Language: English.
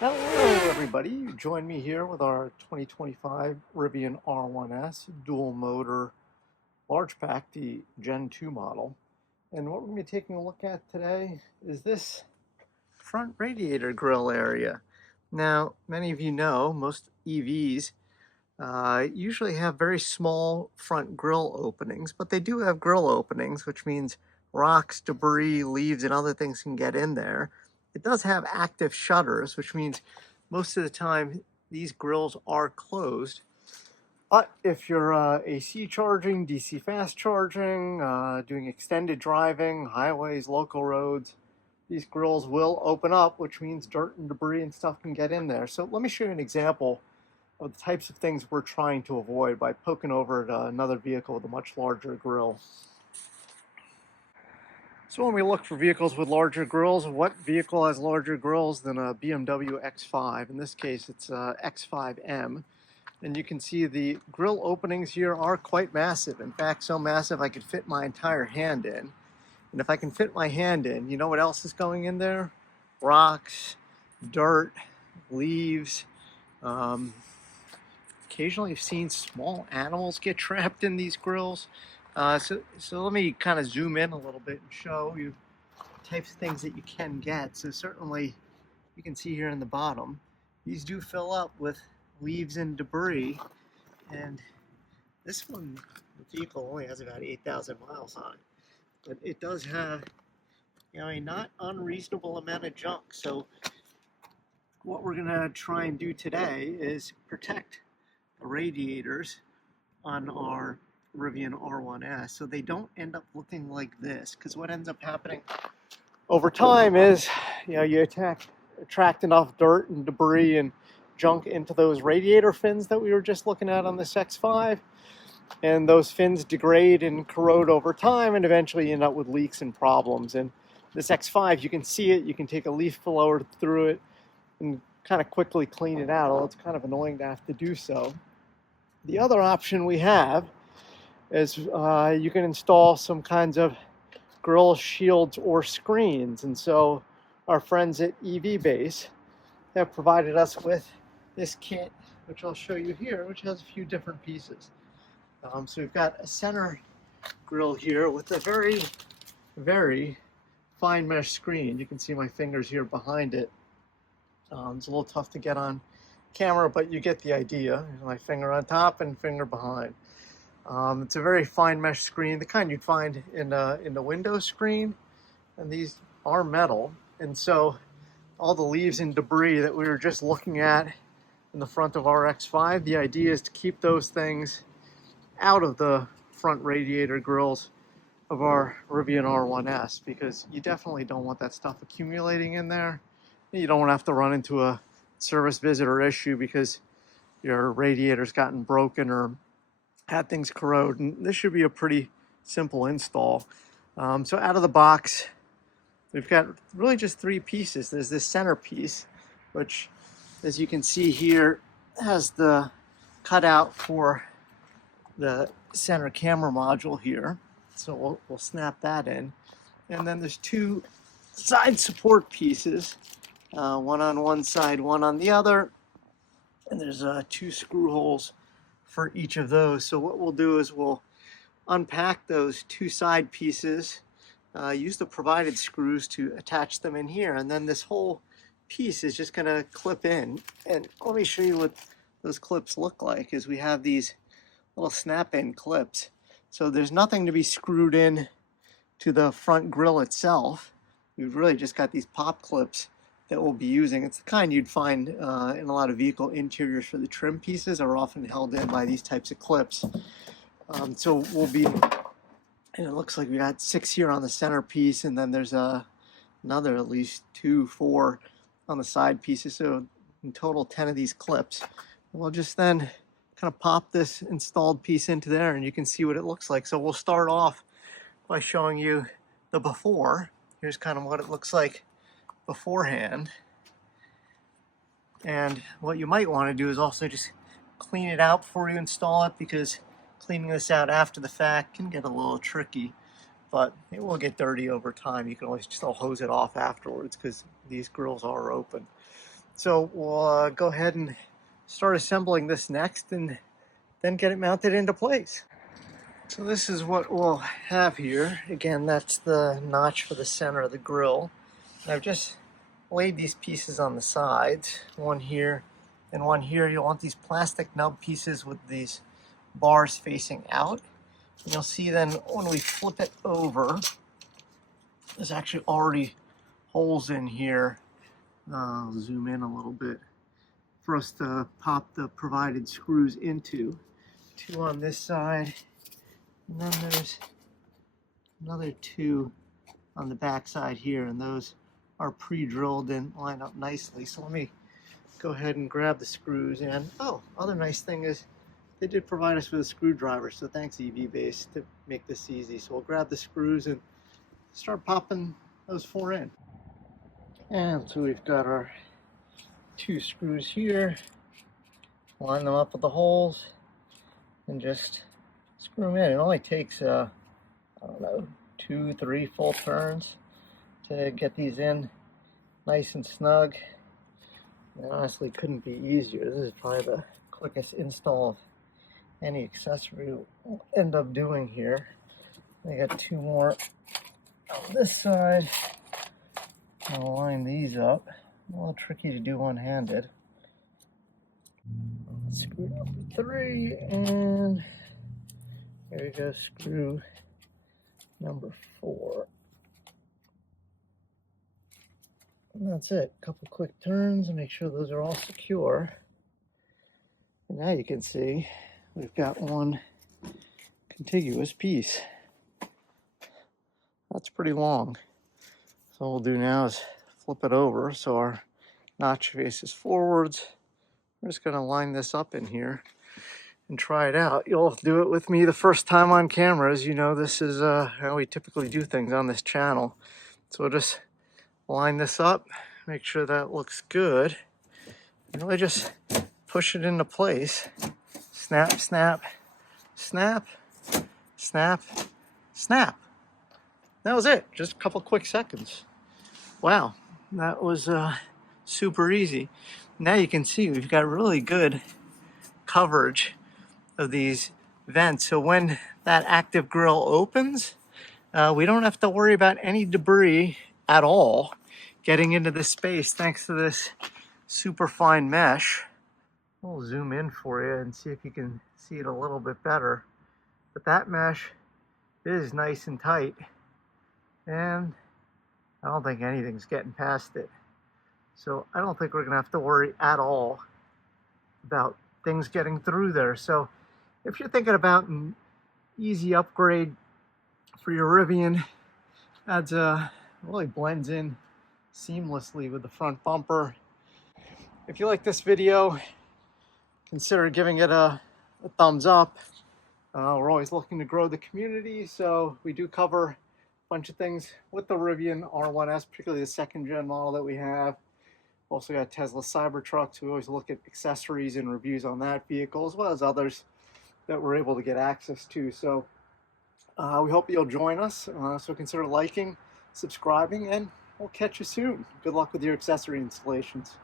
Hello everybody, you join me here with our 2025 Rivian R1S dual motor large pack, the Gen 2 model. And what we're going to be taking a look at today is this front radiator grille area. Now, many of you know most EVs usually have very small front grille openings, but they do have grille openings, which means rocks, debris, leaves, and other things can get in there. It does have active shutters, which means most of the time these grills are closed. But if you're AC charging, DC fast charging, doing extended driving, highways, local roads, these grills will open up, which means dirt and debris and stuff can get in there. So let me show you an example of the types of things we're trying to avoid by poking over at another vehicle with a much larger grille. So when we look for vehicles with larger grills, what vehicle has larger grills than a BMW X5? In this case, it's X5M. And you can see the grill openings here are quite massive. In fact, so massive I could fit my entire hand in. And if I can fit my hand in, you know what else is going in there? Rocks, dirt, leaves. Occasionally I've seen small animals get trapped in these grills. So let me kind of zoom in a little bit and show you the types of things that you can get. So certainly you can see here in the bottom, these do fill up with leaves and debris. And this one, the vehicle only has about 8,000 miles on it. But it does have, a not unreasonable amount of junk. So what we're gonna try and do today is protect the radiators on our Rivian R1S so they don't end up looking like this, because what ends up happening over time is you attract enough dirt and debris and junk into those radiator fins that we were just looking at on this X5, and those fins degrade and corrode over time, and eventually you end up with leaks and problems. And this X5, you can see it, you can take a leaf blower through it and kind of quickly clean it out, although it's kind of annoying to have to do so. The other option we have is you can install some kinds of grill shields or screens. And so our friends at EVBASE have provided us with this kit, which I'll show you here, which has a few different pieces. So we've got a center grill here with a very, very fine mesh screen. You can see my fingers here behind it. It's a little tough to get on camera, but you get the idea. There's my finger on top and finger behind. It's a very fine mesh screen, the kind you'd find in the window screen, and these are metal. And so all the leaves and debris that we were just looking at in the front of our X5, the idea is to keep those things out of the front radiator grills of our Rivian R1S, because you definitely don't want that stuff accumulating in there. You don't want to have to run into a service visit or issue because your radiator's gotten broken or had things corrode. And this should be a pretty simple install. So out of the box, we've got really just three pieces. There's this center piece, which, as you can see here, has the cutout for the center camera module here. So we'll snap that in. And then there's two side support pieces, one on one side, one on the other. And there's two screw holes for each of those. So what we'll do is we'll unpack those two side pieces, use the provided screws to attach them in here, and then this whole piece is just gonna clip in. And let me show you what those clips look like. Is we have these little snap-in clips. So there's nothing to be screwed in to the front grille itself. We've really just got these pop clips that we'll be using. It's the kind you'd find in a lot of vehicle interiors for the trim pieces, are often held in by these types of clips. So we'll be, and it looks like we got 6 here on the center piece, and then there's another at least 2, 4 on the side pieces. So in total 10 of these clips. We'll just then kind of pop this installed piece into there, and you can see what it looks like. So we'll start off by showing you the before. Here's kind of what it looks like beforehand. And what you might want to do is also just clean it out before you install it, because cleaning this out after the fact can get a little tricky, but it will get dirty over time. You can always still hose it off afterwards because these grills are open. So we'll go ahead and start assembling this next and then get it mounted into place. So this is what we'll have here. Again, that's the notch for the center of the grill. And I've just laid these pieces on the sides, one here and one here. You'll want these plastic nub pieces with these bars facing out. And you'll see then when we flip it over, there's actually already holes in here. I'll zoom in a little bit for us to pop the provided screws into. Two on this side, and then there's another two on the back side here, and those are pre-drilled and line up nicely. So let me go ahead and grab the screws. And oh, other nice thing is they did provide us with a screwdriver, so thanks EVBASE to make this easy. So we'll grab the screws and start popping those four in. And so we've got our two screws here, line them up with the holes and just screw them in. It only takes I don't know, 2-3 full turns to get these in nice and snug. It honestly couldn't be easier. This is probably the quickest install of any accessory we'll end up doing here. I got two more on this side. I'll line these up. A little tricky to do one-handed. Screw number 3, and there we go, screw number 4. And that's it. A couple quick turns and make sure those are all secure. And now you can see we've got one contiguous piece. That's pretty long. So what we'll do now is flip it over so our notch faces forwards. We're just going to line this up in here and try it out. You'll do it with me the first time on camera. As you know, this is how we typically do things on this channel. So we'll just line this up, make sure that looks good, and really just push it into place. Snap, snap, snap, snap, snap. That was it. Just a couple quick seconds. Wow, that was super easy. Now you can see we've got really good coverage of these vents. So when that active grill opens, we don't have to worry about any debris at all getting into this space thanks to this super fine mesh. We'll zoom in for you and see if you can see it a little bit better. But that mesh is nice and tight, and I don't think anything's getting past it. So I don't think we're gonna have to worry at all about things getting through there. So if you're thinking about an easy upgrade for your Rivian, adds really blends in seamlessly with the front bumper. If you like this video, consider giving it a thumbs up. We're always looking to grow the community, so we do cover a bunch of things with the Rivian R1S, particularly the second gen model that we have. Also got Tesla Cybertrucks. We always look at accessories and reviews on that vehicle, as well as others that we're able to get access to. So we hope you'll join us. So consider liking, subscribing, and we'll catch you soon. Good luck with your accessory installations.